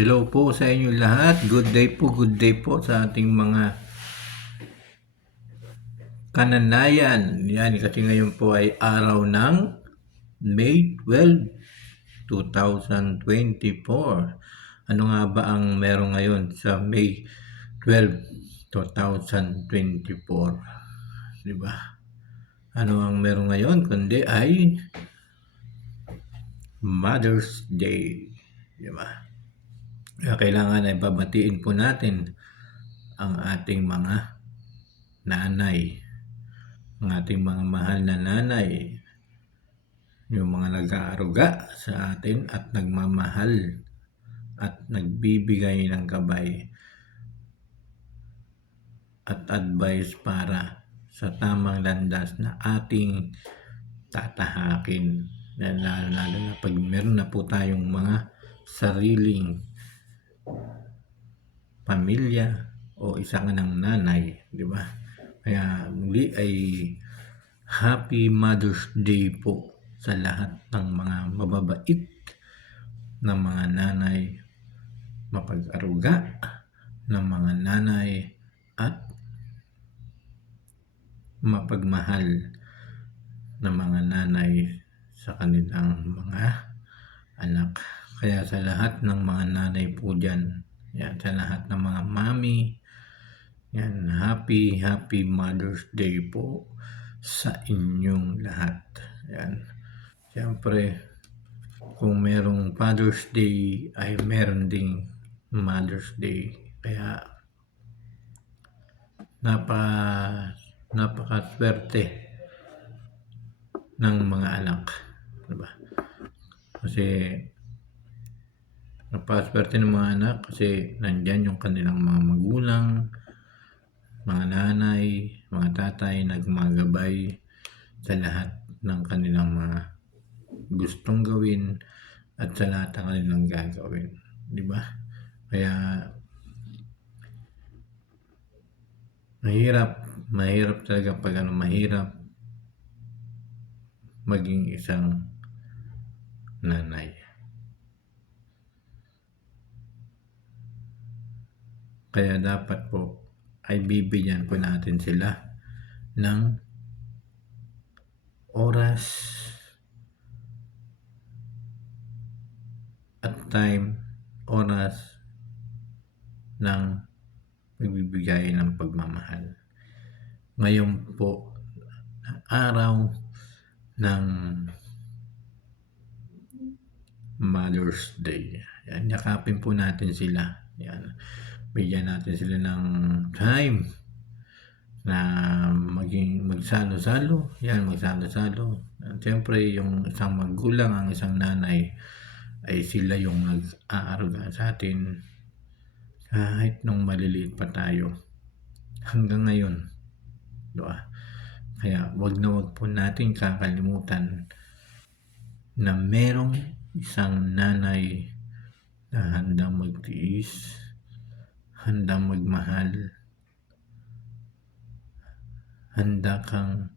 Hello po sa inyo lahat. Good day po sa ating mga kananayan. Yan, kasi ngayon po ay araw ng May 12, 2024. Ano nga ba ang meron ngayon sa May 12, 2024? Diba? Ano ang meron ngayon? Kundi ay Mother's Day. Diba? Kaya kailangan ay babatiin po natin ang ating mga nanay, ang ating mga mahal na nanay, yung mga nag-aaruga sa atin at nagmamahal at nagbibigay ng gabay at advice para sa tamang landas na ating tatahakin. Lalo na pag meron na po tayong mga sariling pamilya o isa ka ng nanay, di ba? Kaya muli ay Happy Mother's Day po sa lahat ng mga mababait na mga nanay, mapag-aruga ng mga nanay at mapagmahal na mga nanay sa kanilang mga anak. Kaya sa lahat ng mga nanay po dyan, yan, sa lahat ng mga mami, yan, happy Mother's Day po sa inyong lahat. Yan. Siyempre, kung merong Father's Day ay meron ding Mother's Day. Kaya napakaswerte ng mga anak, diba? Kasi napakaswerte ng mga anak kasi nandyan yung kanilang mga magulang, mga nanay, mga tatay, nagmagabay sa lahat ng kanilang mga gustong gawin at sa lahat ng kanilang gagawin, di ba? Kaya mahirap talaga pag mahirap maging isang nanay. Kaya dapat po ay bibigyan po natin sila ng oras at time, oras ng magbibigay ng pagmamahal. Ngayon po, araw ng Mother's Day. Yan, yakapin po natin sila. Yan. Bigyan natin sila ng time na magsalo-salo. Yan, magsalo-salo. Siyempre, yung isang magulang, ang isang nanay, ay sila yung nag-aaruga sa atin kahit nung maliliit pa tayo hanggang ngayon, diba? Kaya wag po natin kakalimutan na merong isang nanay na handang magtiis, handang magmahal, handa kang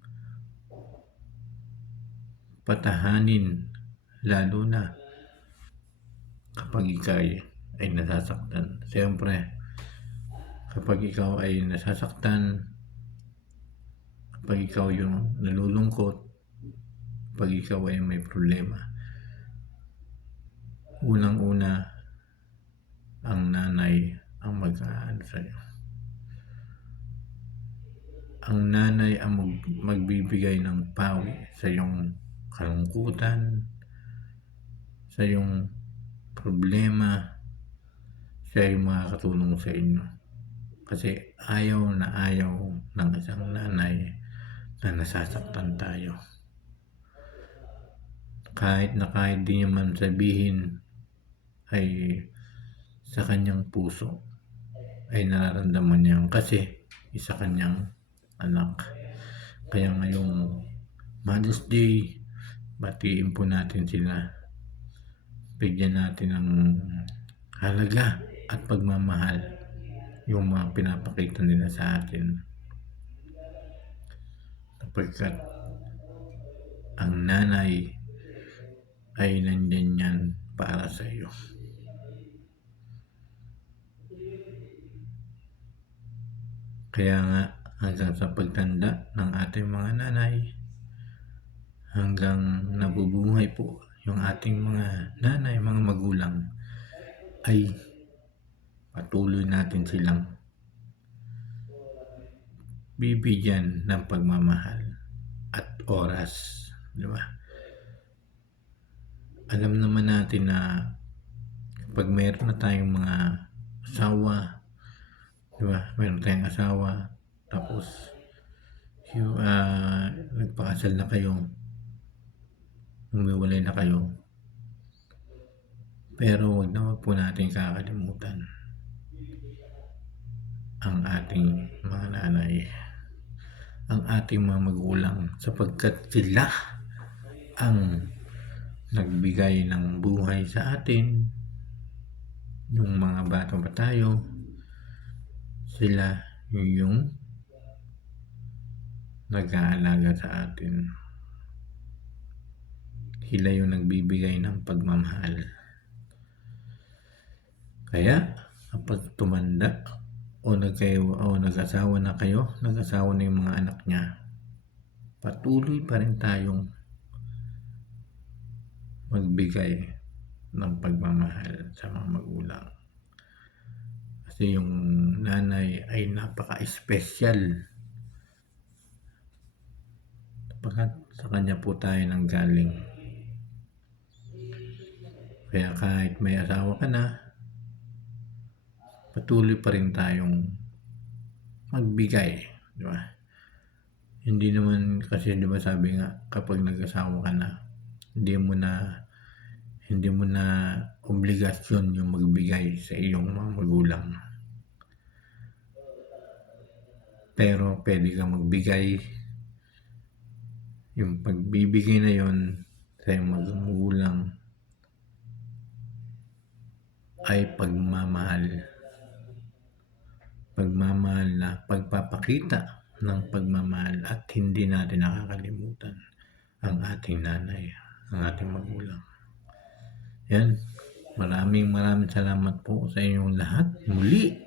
patahanin lalo na kapag ikaw ay nasasaktan. Siyempre, kapag ikaw ay nasasaktan, kapag ikaw yung nalulungkot, kapag ikaw ay may problema, unang-una ang nanay ang mag-aano sa'yo. Ang nanay ang magbibigay ng pawi sa iyong kalungkutan, sa iyong problema, siya yung makakatulong sa inyo. Kasi ayaw ng isang nanay na nasasaktan tayo. Kahit di niya man sabihin ay sa kanyang puso ay nararamdaman niya kasi isa kanyang anak. Kaya ngayong Mother's Day, batiin po natin sila. Bigyan natin ng halaga at pagmamahal yung mga pinapakita nila sa atin. Sapagkat ang nanay ay nandyan yan para sa iyo. Kaya nga hanggang sa pagtanda ng ating mga nanay, hanggang nabubuhay po yung ating mga nanay, mga magulang, ay patuloy natin silang bibigyan ng pagmamahal at oras, di ba? Alam naman natin na pag meron na tayong mga asawa, di ba? Meron tayong asawa, tapos yung nagpakasal na kayo, umiwalay na kayo, pero wag naman po natin kakalimutan ang ating mga nanay, ang ating mga magulang, sapagkat sila ang nagbigay ng buhay sa atin. Yung mga bata pa tayo, sila yung nag-aalaga sa atin. Sila yung nagbibigay ng pagmamahal. Kaya kapag tumanda o nag-asawa na kayo, nag-asawa na yung mga anak niya, patuloy pa rin tayong magbigay ng pagmamahal sa mga magulang. Kasi yung nanay ay napaka-espesyal, sapagkat sa kanya po tayo nanggaling. Kaya kahit may asawa ka na, patuloy pa rin tayong magbigay, di ba? Hindi naman kasi, di ba, sabi nga, kapag nag-asawa ka na, hindi mo na obligasyon yung magbigay sa iyong mga magulang. Pero pwede kang magbigay. Yung pagbibigay na yon sa iyong magulang ay pagmamahal na pagpapakita ng pagmamahal, at hindi natin nakakalimutan ang ating nanay, ang ating magulang. Yan, maraming salamat po sa inyong lahat. Muli,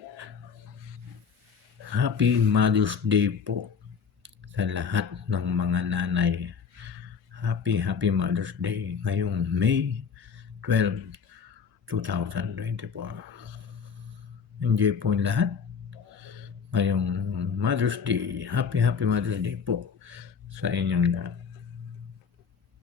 Happy Mother's Day po sa lahat ng mga nanay. Happy Mother's Day ngayong May 12, 2024. Enjoy po lahat ngayong Mother's Day. Happy Mother's Day po sa inyong lahat.